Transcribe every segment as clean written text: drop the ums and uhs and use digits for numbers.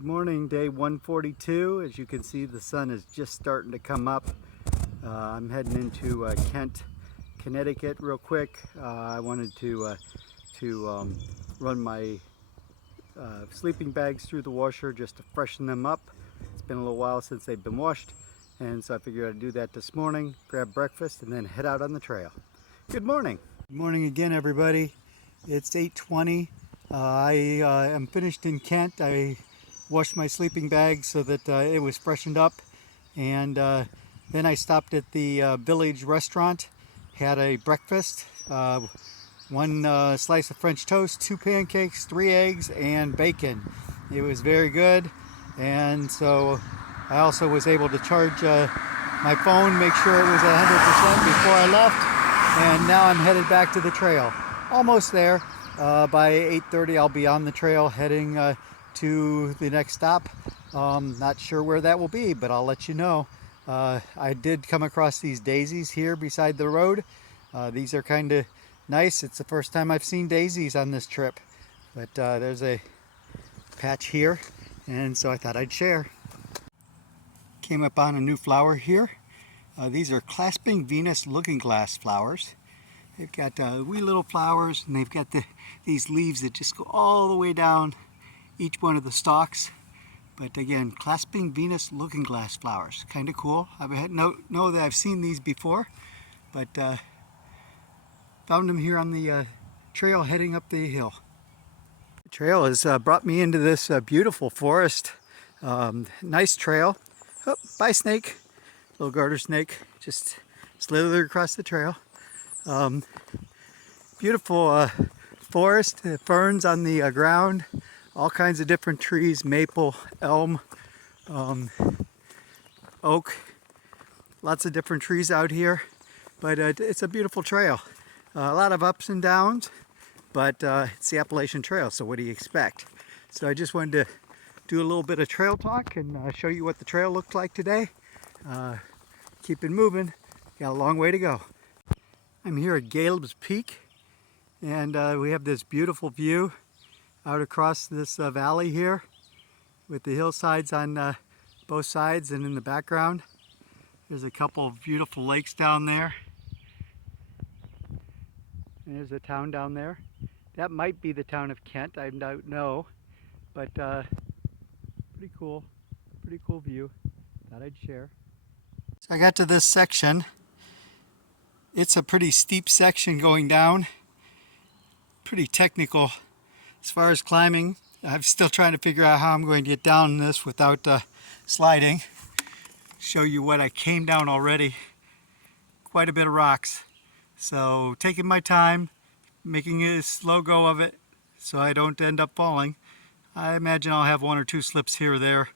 Good morning, day 142. As you can see, the sun is just starting to come up. I'm heading into Kent, Connecticut real quick. I wanted to run my sleeping bags through the washer just to freshen them up. It's been a little while since they've been washed, and so I figured I'd do that this morning, grab breakfast, and then head out on the trail. Good morning. Good morning again, everybody. It's 8:20. I am finished in Kent. I washed my sleeping bag so that it was freshened up, and then I stopped at the village restaurant, had a breakfast, one slice of French toast, 2 pancakes, 3 eggs, and bacon. It was very good, and so I also was able to charge my phone, make sure it was 100% before I left, and now I'm headed back to the trail. Almost there. By 8:30 I'll be on the trail heading to the next stop. Not sure where that will be, but I'll let you know. I did come across these daisies here beside the road. These are kind of nice. It's the first time I've seen daisies on this trip, but there's a patch here, and so I thought I'd share. Came up on a new flower here. These are clasping Venus looking glass flowers. They've got wee little flowers, and they've got these leaves that just go all the way down each one of the stalks. But again, clasping Venus looking glass flowers. Kind of cool. I know that I've seen these before, but found them here on the trail heading up the hill. The trail has brought me into this beautiful forest. Nice trail. Oh, bye snake. Little garter snake just slithered across the trail. Beautiful forest, ferns on the ground, all kinds of different trees, maple, elm, oak, lots of different trees out here, but it's a beautiful trail. A lot of ups and downs, but it's the Appalachian Trail, so what do you expect? So I just wanted to do a little bit of trail talk and show you what the trail looked like today. Keep it moving, got a long way to go. I'm here at Galeb's Peak, and we have this beautiful view out across this valley here with the hillsides on both sides, and in the background there's a couple of beautiful lakes down there, and there's a town down there. That might be the town of Kent, I don't know, but pretty cool view. Thought I'd share. So I got to this section. It's a pretty steep section going down, pretty technical as far as climbing. I'm still trying to figure out how I'm going to get down this without sliding. Show you what I came down already. Quite a bit of rocks. So taking my time, making a slow go of it so I don't end up falling. I imagine I'll have 1 or 2 slips here or there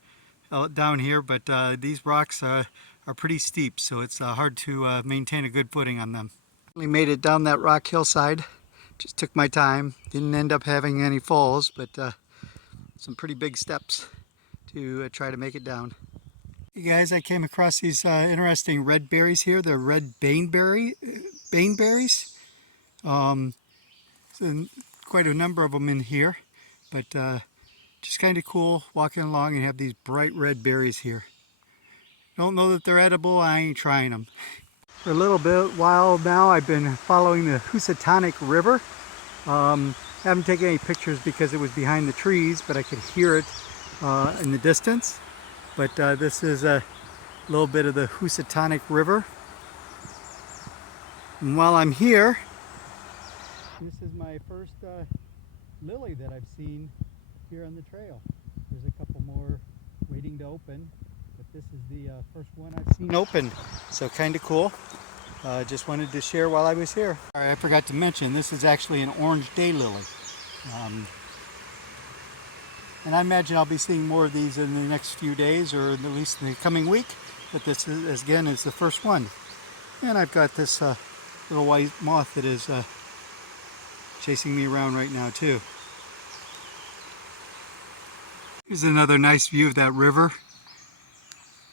down here, but these rocks are pretty steep, so it's hard to maintain a good footing on them. We made it down that rock hillside. Just took my time. Didn't end up having any falls, but some pretty big steps to try to make it down. Hey guys, I came across these interesting red berries here. They're red baneberries. So quite a number of them in here, but just kind of cool walking along and have these bright red berries here. Don't know that they're edible. I ain't trying them. For a little while now, I've been following the Housatonic River. Haven't taken any pictures because it was behind the trees, but I could hear it in the distance. But this is a little bit of the Housatonic River. And while I'm here, this is my first lily that I've seen here on the trail. There's a couple more waiting to open, but this is the first one I've seen open, so kind of cool. Just wanted to share while I was here. All right, I forgot to mention, this is actually an orange daylily. And I imagine I'll be seeing more of these in the next few days, or at least in the coming week, but this is, again, is the first one. And I've got this little white moth that is chasing me around right now too. Here's another nice view of that river.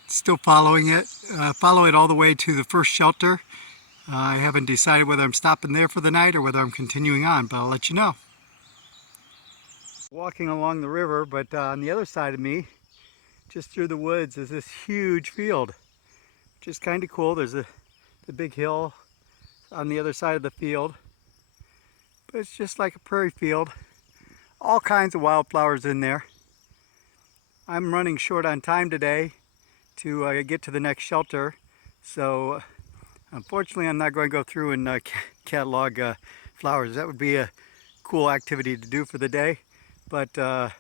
Still following it. Follow it all the way to the first shelter. I haven't decided whether I'm stopping there for the night or whether I'm continuing on, but I'll let you know. Walking along the river, but on the other side of me, just through the woods, is this huge field, which is kind of cool. There's the big hill on the other side of the field, but it's just like a prairie field. All kinds of wildflowers in there. I'm running short on time today to get to the next shelter, so unfortunately I'm not going to go through and catalog flowers. That would be a cool activity to do for the day, but I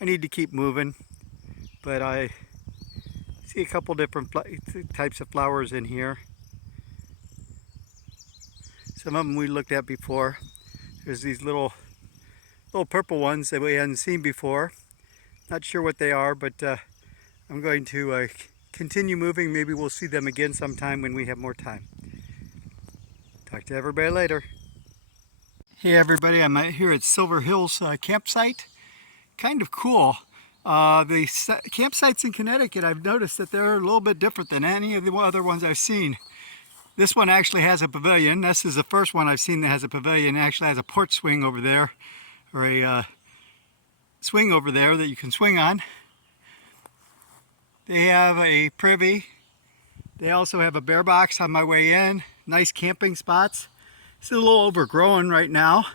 need to keep moving. But I see a couple different types of flowers in here. Some of them we looked at before. There's these little purple ones that we hadn't seen before. Not sure what they are, but I'm going to continue moving. Maybe we'll see them again sometime when we have more time. Talk to everybody later. Hey everybody, I'm here at Silver Hills campsite. Kind of cool. The campsites in Connecticut, I've noticed that they're a little bit different than any of the other ones I've seen. This one actually has a pavilion. This is the first one I've seen that has a pavilion. It actually has a porch swing over there, or a swing over there that you can swing on. They have a privy. They also have a bear box on my way in. Nice camping spots. It's a little overgrown right now.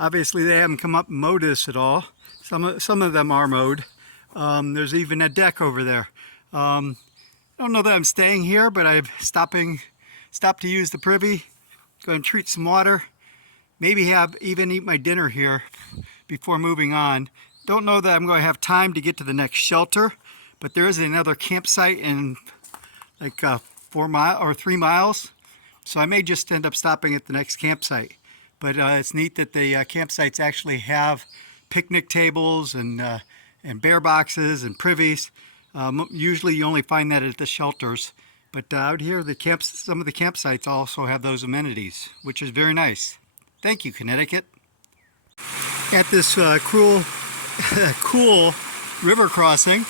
Obviously they haven't come up and mowed this at all. Some of them are mowed. There's even a deck over there. I don't know that I'm staying here, but I've stopped to use the privy, go and treat some water, maybe even eat my dinner here before moving on. Don't know that I'm going to have time to get to the next shelter, but there is another campsite in like 3 miles, so I may just end up stopping at the next campsite. But it's neat that the campsites actually have picnic tables and bear boxes and privies. Usually you only find that at the shelters, but out here some of the campsites also have those amenities, which is very nice. Thank you, Connecticut. At this cool river crossing.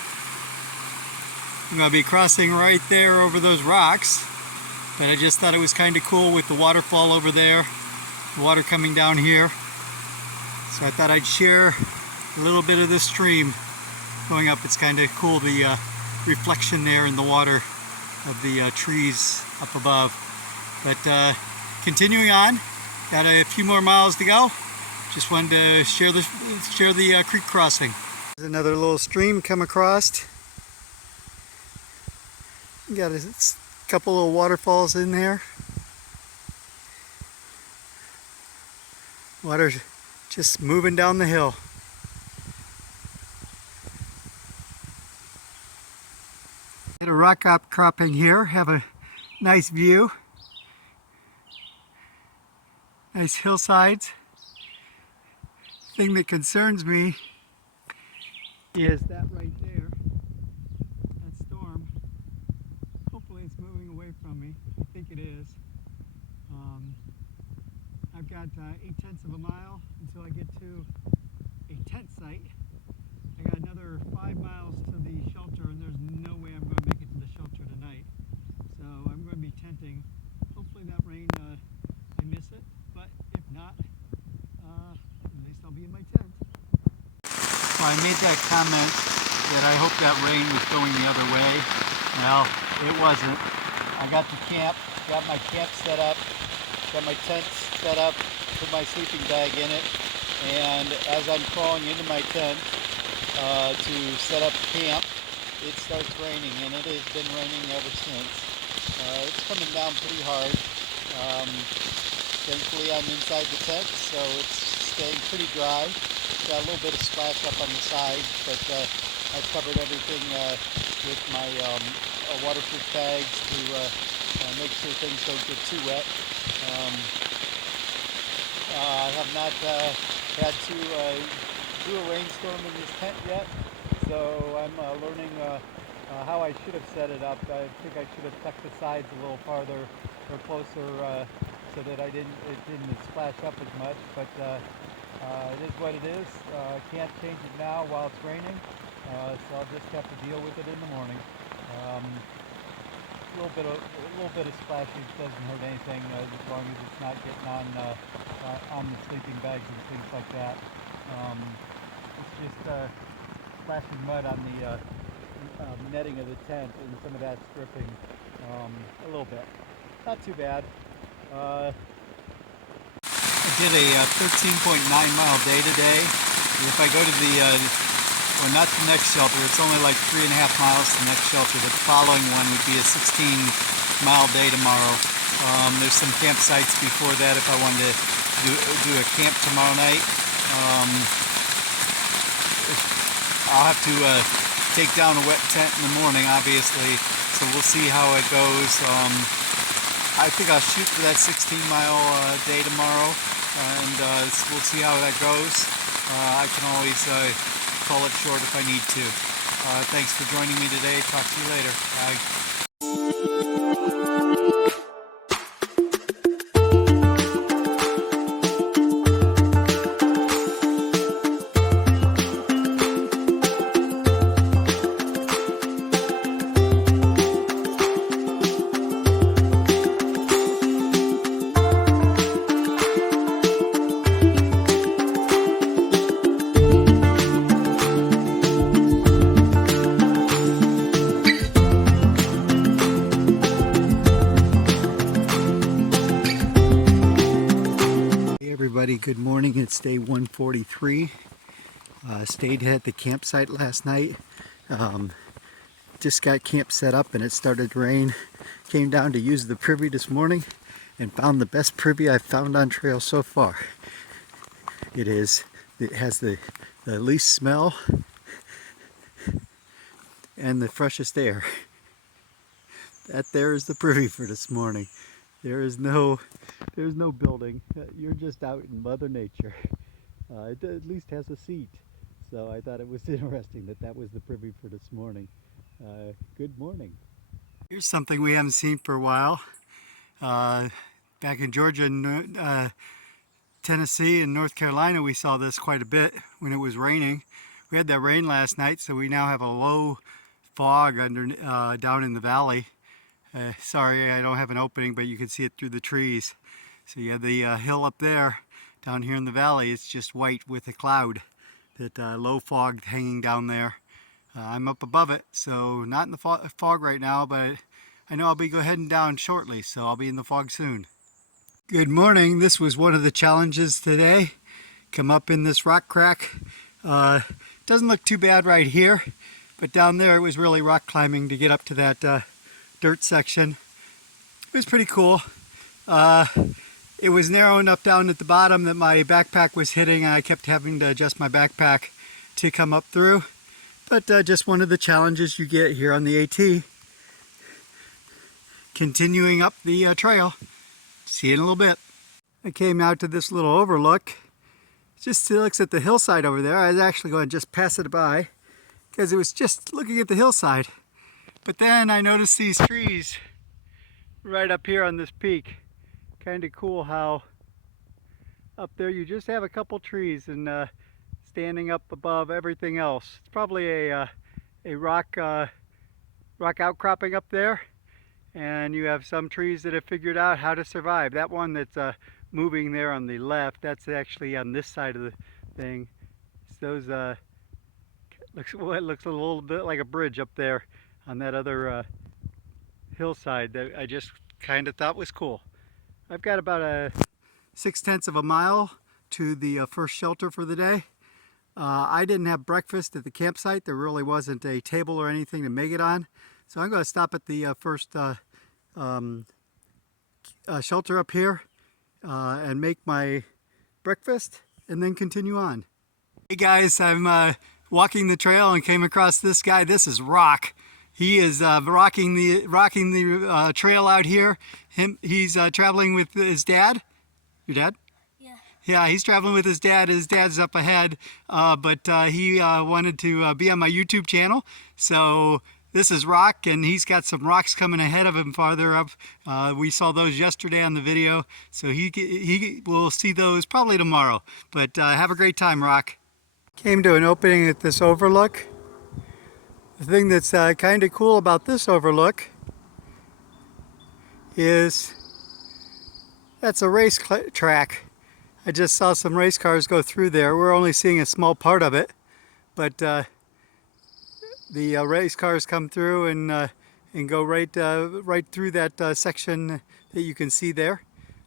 I'm going to be crossing right there over those rocks, but I just thought it was kind of cool with the waterfall over there, the water coming down here. So I thought I'd share a little bit of this stream going up. It's kind of cool, the reflection there in the water of the trees up above. But continuing on, got a few more miles to go. Just wanted to share the creek crossing. There's another little stream come across. Got a couple little waterfalls in there. Water just moving down the hill. Got a rock outcropping here, have a nice view. Nice hillsides. Thing that concerns me is that right there, that storm. Hopefully it's moving away from me. I think it is. I've got 8/10 of a mile until I get to a tent site. I got another 5 miles to the shelter, and there's no way I'm going to make it to the shelter tonight. So I'm going to be tenting. Hopefully that rain, I miss it, but if not, at least I'll be in my tent. So I made that comment that I hope that rain was going the other way. Well, it wasn't. I got to camp, got my camp set up, got my tent set up, put my sleeping bag in it, and as I'm crawling into my tent to set up camp, it starts raining, and it has been raining ever since. It's coming down pretty hard. Thankfully I'm inside the tent, so it's staying pretty dry. Got a little bit of splash up on the side, but I've covered everything with my waterproof bags to make sure things don't get too wet. I have not had to do a rainstorm in this tent yet, so I'm learning how I should have set it up. I think I should have tucked the sides a little farther or closer so that it didn't splash up as much, but it is what it is. I can't change it now while it's raining, so I'll just have to deal with it in the morning. A little bit of splashing doesn't hurt anything as long as it's not getting on the sleeping bags and things like that. It's just splashing mud on the netting of the tent, and some of that's dripping a little bit. Not too bad. I did a 13.9-mile day today. If I go to the, well, not the next shelter, it's only like 3.5 miles to the next shelter, but the following one would be a 16-mile day tomorrow. There's some campsites before that if I wanted to do a camp tomorrow night. I'll have to take down a wet tent in the morning, obviously, so we'll see how it goes. I think I'll shoot for that 16-mile day tomorrow, and we'll see how that goes. I can always call it short if I need to. Thanks for joining me today. Talk to you later. Bye. Everybody, good morning. It's day 143. Stayed at the campsite last night. Just got camp set up and it started to rain. Came down to use the privy this morning and found the best privy I've found on trail so far. It has the least smell and the freshest air. That there is the privy for this morning. There's no building. You're just out in Mother Nature. It at least has a seat. So I thought it was interesting that was the privy for this morning. Good morning. Here's something we haven't seen for a while. Back in Georgia and Tennessee and North Carolina, we saw this quite a bit when it was raining. We had that rain last night, so we now have a low fog down in the valley. Sorry, I don't have an opening, but you can see it through the trees. So you have the hill up there. Down here in the valley, it's just white with a cloud. That low fog hanging down there. I'm up above it, so not in the fog right now, but I know I'll be heading down shortly, so I'll be in the fog soon. Good morning. This was one of the challenges today. Come up in this rock crack. Doesn't look too bad right here, but down there it was really rock climbing to get up to that dirt section. It was pretty cool. It was narrow enough down at the bottom that my backpack was hitting, and I kept having to adjust my backpack to come up through. But just one of the challenges you get here on the AT. Continuing up the trail. See you in a little bit. I came out to this little overlook. Just looks at the hillside over there. I was actually going to just pass it by because it was just looking at the hillside. But then I noticed these trees right up here on this peak. Kind of cool how up there you just have a couple trees and standing up above everything else. It's probably a rock outcropping up there, and you have some trees that have figured out how to survive. That one that's moving there on the left, that's actually on this side of the thing. So those it looks a little bit like a bridge up there on that other hillside that I just kind of thought was cool. I've got about a 0.6 of a mile to the first shelter for the day. I didn't have breakfast at the campsite. There really wasn't a table or anything to make it on. So I'm going to stop at the first shelter up here and make my breakfast and then continue on. Hey guys, I'm walking the trail and came across this guy. This is Rock. He is rocking the trail out here. He's traveling with his dad. Your dad? Yeah. Yeah, he's traveling with his dad. His dad's up ahead, but he wanted to be on my YouTube channel. So this is Rock, and he's got some rocks coming ahead of him farther up. We saw those yesterday on the video, so he will see those probably tomorrow. But have a great time, Rock. Came to an opening at this overlook. The thing that's kind of cool about this overlook is that's a race track. I just saw some race cars go through there. We're only seeing a small part of it, but the race cars come through and go right through that section that you can see there.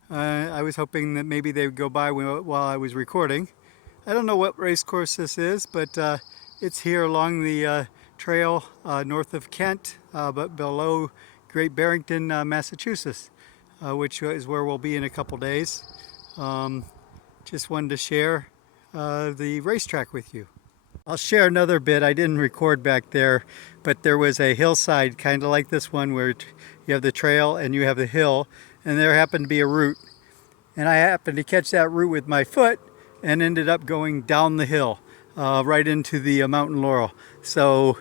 I was hoping that maybe they would go by while I was recording. I don't know what race course this is, but it's here along the trail north of Kent, but below Great Barrington, Massachusetts, which is where we'll be in a couple days. Just wanted to share the racetrack with you. I'll share another bit. I didn't record back there, but there was a hillside kind of like this one where you have the trail and you have the hill, and there happened to be a route. And I happened to catch that route with my foot and ended up going down the hill right into the mountain laurel. So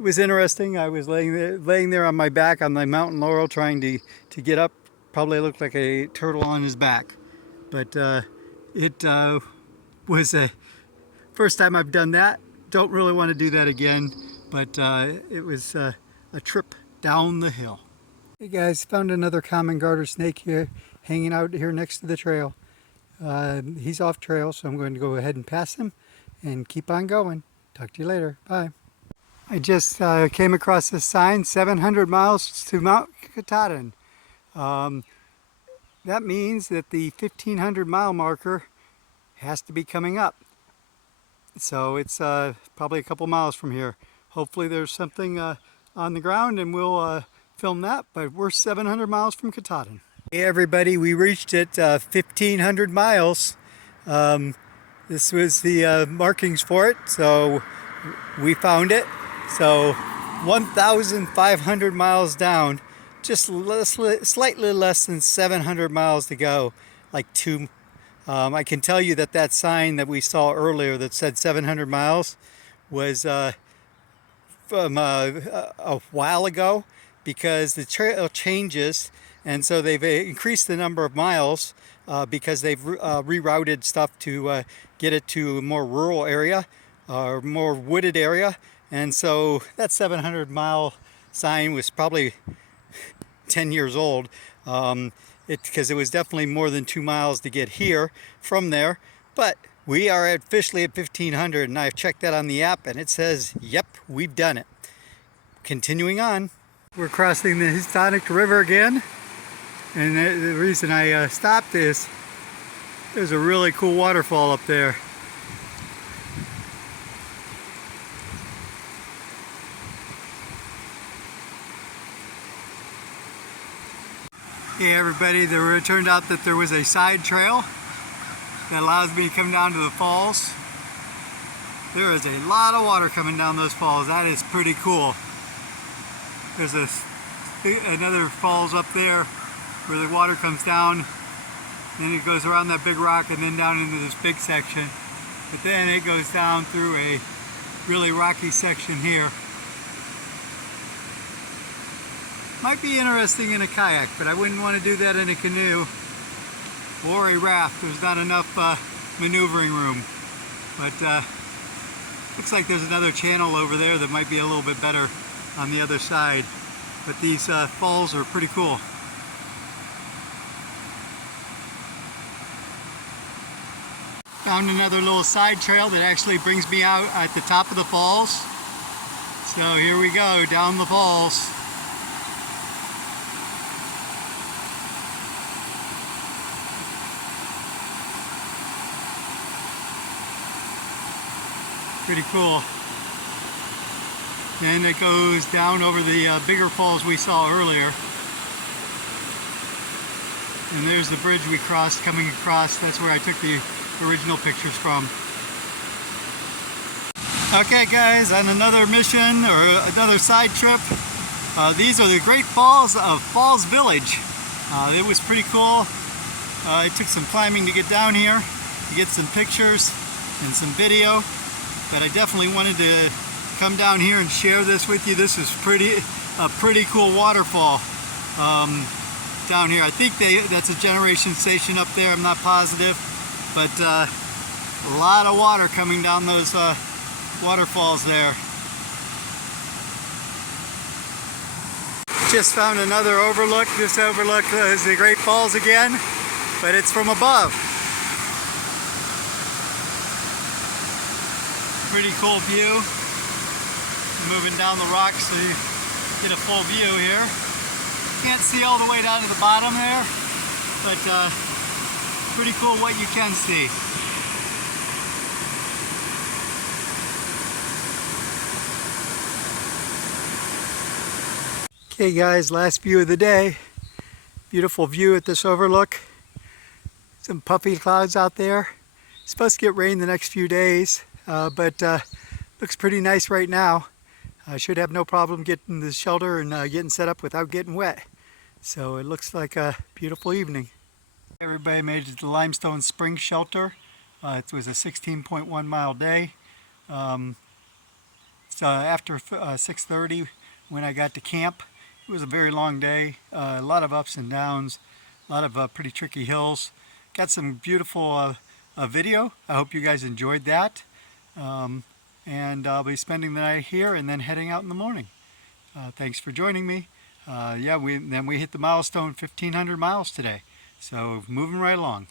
it was interesting. I was laying there on my back on the mountain laurel trying to get up. Probably looked like a turtle on his back. But it was a first time I've done that. Don't really want to do that again, but it was a trip down the hill. Hey guys, found another common garter snake here, hanging out here next to the trail. He's off trail, so I'm going to go ahead and pass him and keep on going. Talk to you later. Bye. I just came across this sign, 700 miles to Mount Katahdin. That means that the 1500 mile marker has to be coming up. So it's probably a couple miles from here. Hopefully there's something on the ground and we'll film that, but we're 700 miles from Katahdin. Hey everybody, we reached it, 1500 miles. This was the markings for it, so we found it. So 1,500 miles down, just slightly less than 700 miles to go, like I can tell you that sign that we saw earlier that said 700 miles was from a while ago, because the trail changes, and so they've increased the number of miles because they've rerouted stuff to get it to a more rural area or more wooded area. And so that 700 mile sign was probably 10 years old. Because it was definitely more than 2 miles to get here from there, but we are officially at 1500, and I've checked that on the app and it says, yep, we've done it. Continuing on. We're crossing the Housatonic River again, and the reason I stopped is there's a really cool waterfall up there. Hey everybody, it turned out that there was a side trail that allows me to come down to the falls. There is a lot of water coming down those falls. That is pretty cool. There's another falls up there where the water comes down, then it goes around that big rock and then down into this big section. But then it goes down through a really rocky section here. Might be interesting in a kayak, but I wouldn't want to do that in a canoe or a raft. There's not enough maneuvering room. But looks like there's another channel over there that might be a little bit better on the other side. But these falls are pretty cool. Found another little side trail that actually brings me out at the top of the falls. So here we go, down the falls. Pretty cool. Then it goes down over the bigger falls we saw earlier. And there's the bridge we crossed coming across. That's where I took the original pictures from. Okay guys, on another mission or another side trip. These are the Great Falls of Falls Village. It was pretty cool. It took some climbing to get down here, to get some pictures and some video. But I definitely wanted to come down here and share this with you. This is a pretty cool waterfall down here. I think that's a generation station up there. I'm not positive, but a lot of water coming down those waterfalls there. Just found another overlook. This overlook is the Great Falls again, but it's from above. Pretty cool view. Moving down the rocks so you get a full view here. Can't see all the way down to the bottom there, but pretty cool what you can see. Okay guys, last view of the day. Beautiful view at this overlook. Some puffy clouds out there. It's supposed to get rain the next few days, but looks pretty nice right now. I should have no problem getting the shelter and getting set up without getting wet. So it looks like a beautiful evening. Everybody made it to the Limestone Spring Shelter. It was a 16.1 mile day. So after 6:30 when I got to camp, it was a very long day. A lot of ups and downs, a lot of pretty tricky hills. Got some beautiful video. I hope you guys enjoyed that. And I'll be spending the night here and then heading out in the morning. Thanks for joining me. Yeah, we hit the milestone 1,500 miles today. So moving right along.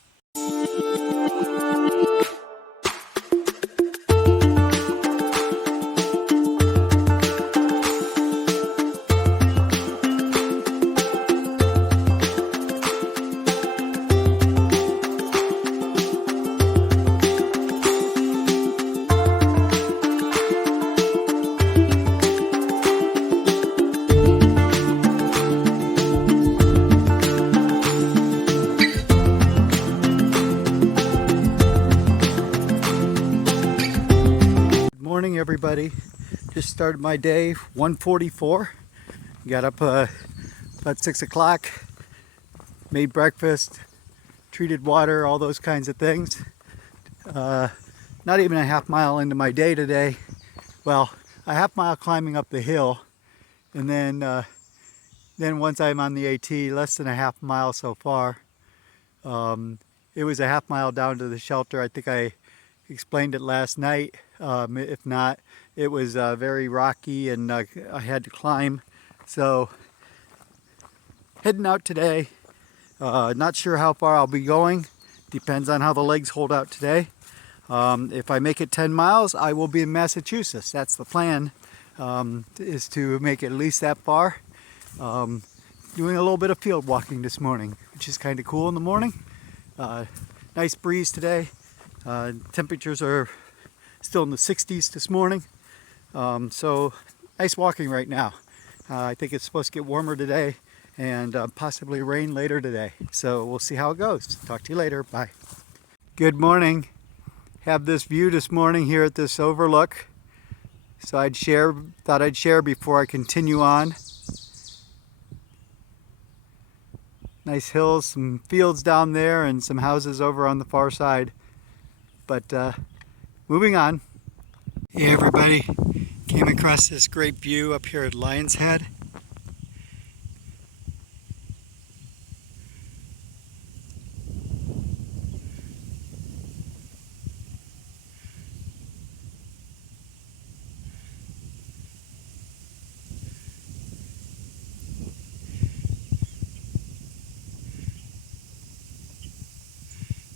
Morning everybody. Just started my day, 1:44. Got up about 6 o'clock, made breakfast, treated water, all those kinds of things. Not even a half mile into my day today. Well, a half mile climbing up the hill, and then once I'm on the AT, less than a half mile so far. It was a half mile down to the shelter. I think I explained it last night. If not, it was very rocky and I had to climb. So heading out today. Not sure how far I'll be going. Depends on how the legs hold out today. If I make it 10 miles, I will be in Massachusetts. That's the plan, is to make it at least that far. Doing a little bit of field walking this morning, which is kind of cool in the morning. Nice breeze today. Temperatures are still in the 60s this morning, so nice walking right now. I think it's supposed to get warmer today and possibly rain later today, so we'll see how it goes. Talk to you later. Bye. Good morning. Have this view this morning here at this overlook, so thought I'd share before I continue on. Nice hills, some fields down there, and some houses over on the far side. But moving on. Hey everybody, came across this great view up here at Lion's Head.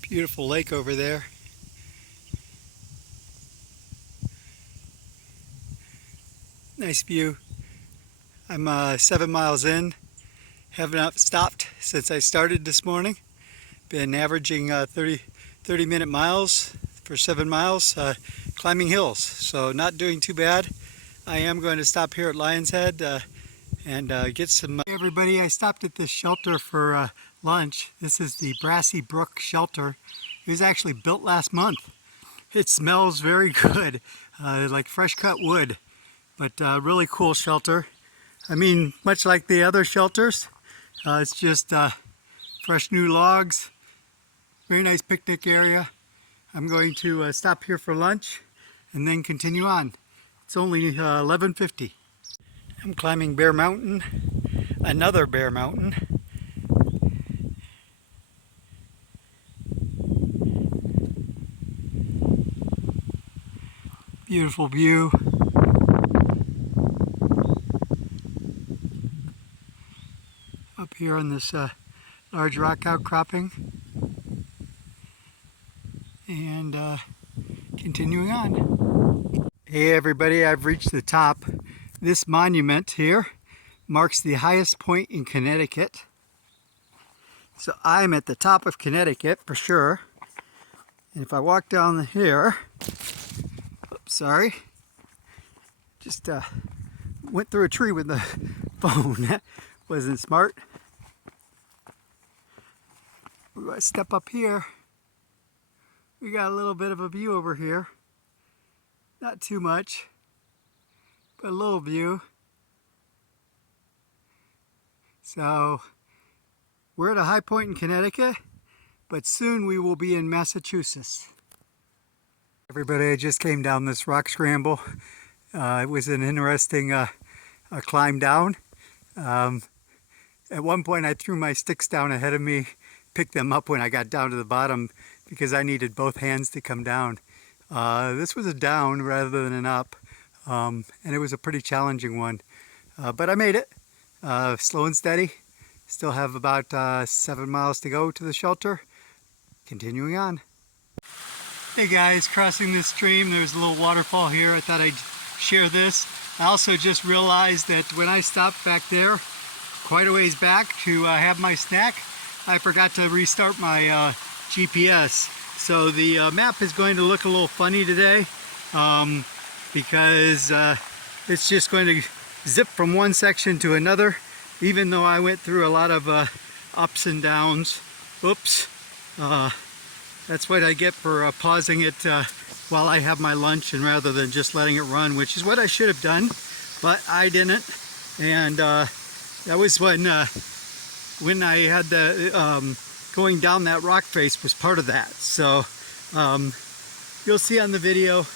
Beautiful lake over there. Nice view. I'm 7 miles in. Haven't stopped since I started this morning. Been averaging 30-minute miles for 7 miles, climbing hills. So not doing too bad. I am going to stop here at Lion's Head and get some... Hey everybody, I stopped at this shelter for lunch. This is the Brassy Brook Shelter. It was actually built last month. It smells very good, like fresh cut wood. But really cool shelter. I mean, much like the other shelters, it's just fresh new logs. Very nice picnic area. I'm going to stop here for lunch and then continue on. It's only 11:50. I'm climbing Bear Mountain, another Bear Mountain. Beautiful view. Up here on this large rock outcropping, and continuing on. Hey everybody, I've reached the top. This monument here marks the highest point in Connecticut. So I'm at the top of Connecticut for sure. And if I walk down here, oops, sorry, just went through a tree with the phone. That wasn't smart. We're going to step up here. We got a little bit of a view over here. Not too much, but a little view. So we're at a high point in Connecticut, but soon we will be in Massachusetts. Everybody, I just came down this rock scramble. It was an interesting climb down. At one point I threw my sticks down ahead of me, picked them up when I got down to the bottom because I needed both hands to come down. This was a down rather than an up, and it was a pretty challenging one. But I made it, slow and steady. Still have about 7 miles to go to the shelter. Continuing on. Hey guys, crossing this stream, there's a little waterfall here. I thought I'd share this. I also just realized that when I stopped back there, quite a ways back to have my snack, I forgot to restart my GPS. So the map is going to look a little funny today because it's just going to zip from one section to another, even though I went through a lot of ups and downs. Oops. That's what I get for pausing it while I have my lunch and rather than just letting it run, which is what I should have done, but I didn't. And that was when I had the going down that rock face was part of that. So you'll see on the video,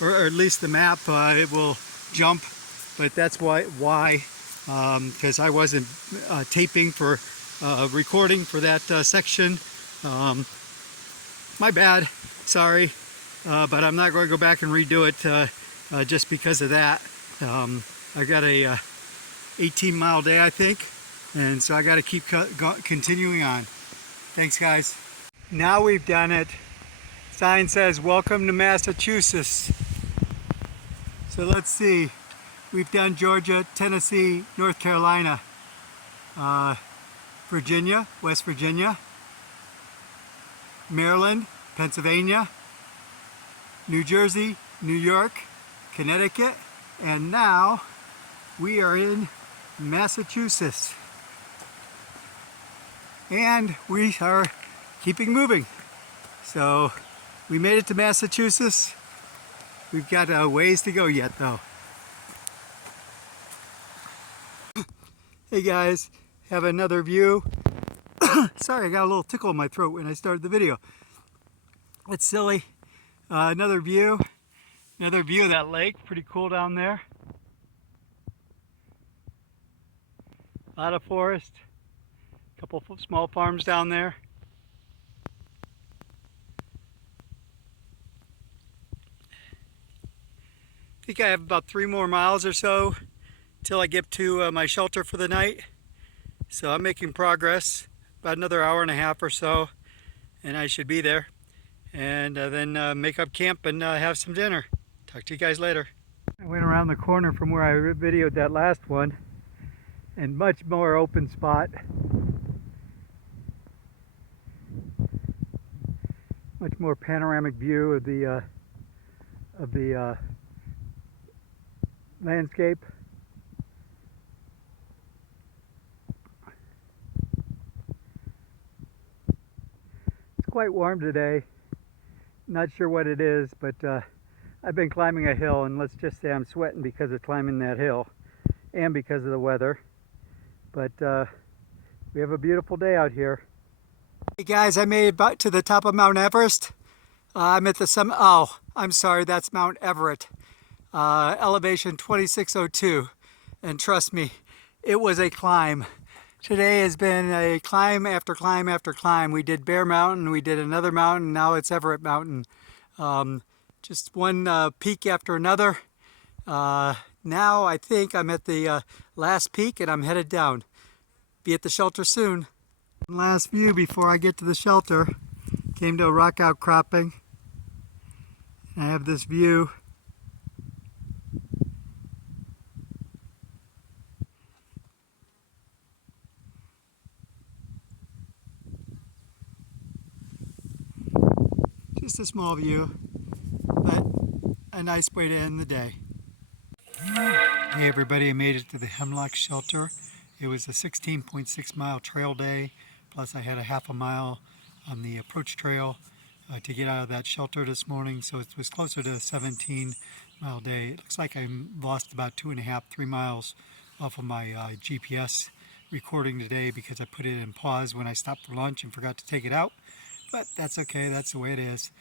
or at least the map, it will jump, but that's why because I wasn't taping for recording for that section. My bad, sorry, but I'm not going to go back and redo it just because of that. I got a 18-mile day, I think, and so I got to keep continuing on. Thanks, guys. Now we've done it. Sign says, "Welcome to Massachusetts." So let's see. We've done Georgia, Tennessee, North Carolina, Virginia, West Virginia, Maryland, Pennsylvania, New Jersey, New York, Connecticut, and now we are in Massachusetts. And we are keeping moving. So we made it to Massachusetts. We've got a ways to go yet though. Hey guys, have another view. Sorry, I got a little tickle in my throat when I started the video. It's silly. Another view of that lake. Pretty cool down there. A lot of forest. A couple of small farms down there. I think I have about 3 more miles or so till I get to my shelter for the night. So I'm making progress. About another hour and a half or so, and I should be there. And then make up camp and have some dinner. Talk to you guys later. I went around the corner from where I videoed that last one, and much more open spot. Much more panoramic view of the landscape. It's quite warm today. Not sure what it is, but I've been climbing a hill, and let's just say I'm sweating because of climbing that hill and because of the weather. But we have a beautiful day out here. Hey guys, I made it to the top of Mount Everest. I'm at the summit. Oh, I'm sorry, that's Mount Everett. Elevation 2602. And trust me, it was a climb. Today has been a climb after climb after climb. We did Bear Mountain, we did another mountain, now it's Everett Mountain. Just one peak after another. Now I think I'm at the last peak and I'm headed down. Be at the shelter soon. Last view before I get to the shelter. Came to a rock outcropping. I have this view Just a small view, but a nice way to end the day. Hey everybody, I made it to the Hemlock Shelter. It was a 16.6 mile trail day, plus I had a half a mile on the approach trail to get out of that shelter this morning, so it was closer to a 17-mile day. It looks like I lost about 2.5, 3 miles off of my GPS recording today because I put it in pause when I stopped for lunch and forgot to take it out, but that's okay, that's the way it is.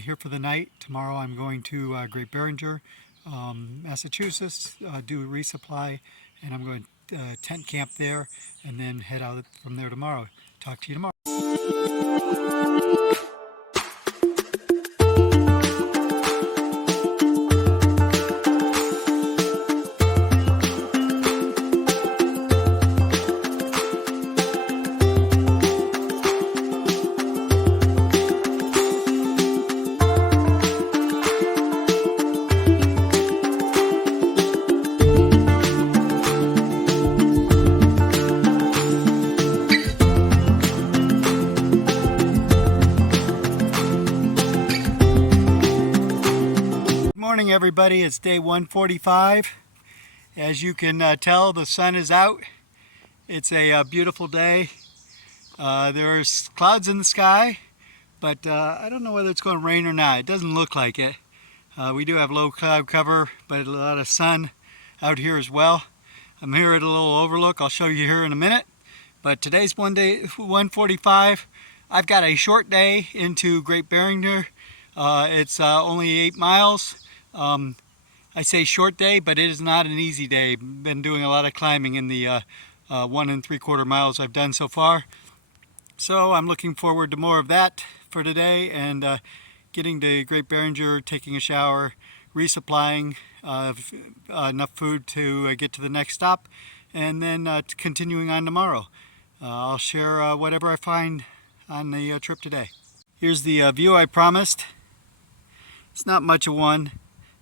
Here for the night. Tomorrow I'm going to Great Barringer, Massachusetts, do a resupply, and I'm going to tent camp there and then head out from there tomorrow. Talk to you tomorrow. Morning everybody, it's day 145. As you can tell, the sun is out. It's a beautiful day. There's clouds in the sky, but I don't know whether it's going to rain or not. It doesn't look like it. We do have low cloud cover, but a lot of sun out here as well. I'm here at a little overlook. I'll show you here in a minute. But today's 145. I've got a short day into Great Barringer. It's only 8 miles. I say short day, but it is not an easy day. Been doing a lot of climbing in the 1 3/4 miles I've done so far. So I'm looking forward to more of that for today, and getting to Great Barringer, taking a shower, resupplying enough food to get to the next stop, and then continuing on tomorrow. I'll share whatever I find on the trip today. Here's the view I promised. It's not much of one.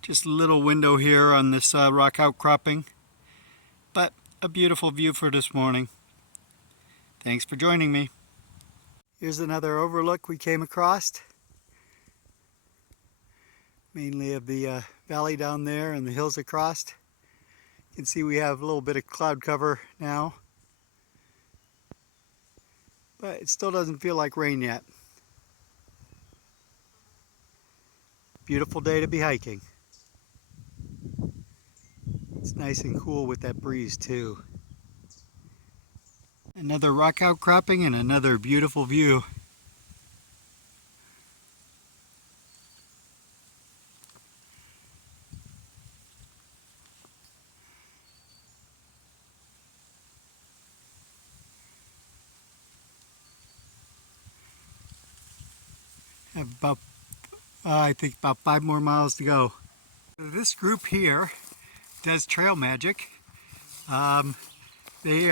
Just a little window here on this rock outcropping, but a beautiful view for this morning. Thanks for joining me. Here's another overlook we came across, mainly of the valley down there and the hills across. You can see we have a little bit of cloud cover now, but it still doesn't feel like rain yet. Beautiful day to be hiking. It's nice and cool with that breeze too. Another rock outcropping and another beautiful view. Have about, I think about 5 more miles to go. This group here does trail magic. They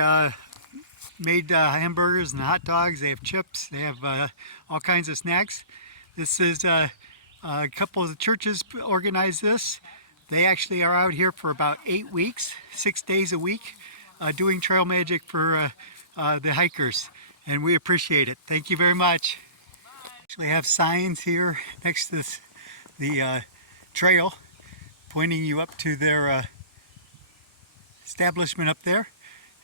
made hamburgers and hot dogs. They have chips. They have all kinds of snacks. This is a couple of the churches organized this. They actually are out here for about 8 weeks, 6 days a week, doing trail magic for the hikers, and we appreciate it. Thank you very much. Actually have signs here next to the trail pointing you up to their establishment up there.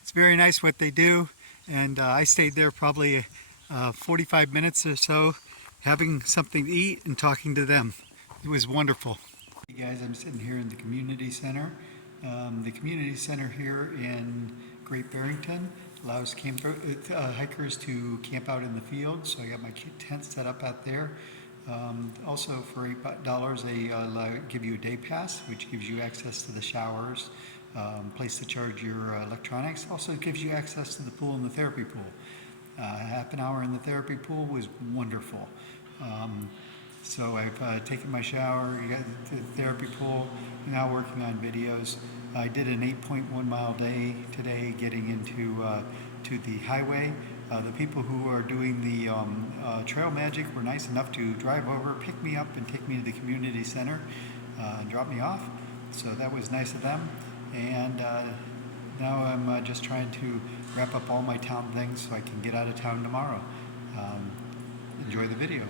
It's very nice what they do, and I stayed there probably 45 minutes or so having something to eat and talking to them. It was wonderful. Hey guys, I'm sitting here in the community center. The community center here in Great Barrington allows hikers to camp out in the field, so I got my tent set up out there. Also for $8 they give you a day pass, which gives you access to the showers, place to charge your electronics. Also gives you access to the pool and the therapy pool. Half an hour in the therapy pool was wonderful. So I've taken my shower, got to the therapy pool, now working on videos. I did an 8.1 mile day today getting into to the highway. The people who are doing the trail magic were nice enough to drive over, pick me up, and take me to the community center and drop me off. So that was nice of them. And now I'm just trying to wrap up all my town things so I can get out of town tomorrow. Enjoy the video.